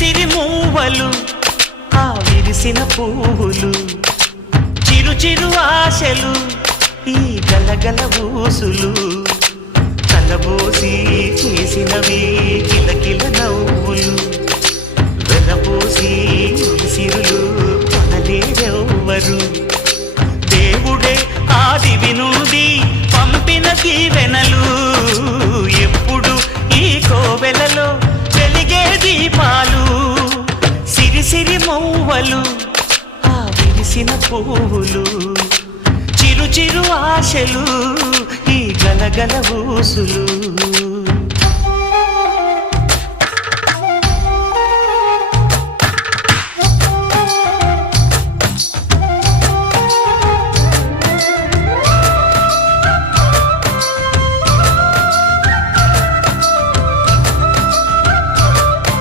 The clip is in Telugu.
విసిరి మూవలు ఆ విరిసిన పువ్వులు చిరు చిరు ఆశలు ఈ గలగల ఊసులు కలబోసి చేసినవి కిలకిల నవ్వులు వెలబోసి సిరులు కొనలేరెవ్వరు మౌవలు ఆ విరిసిన పువ్వులు చిరు చిరు ఆశలు ఈ గలగల ఊసులు.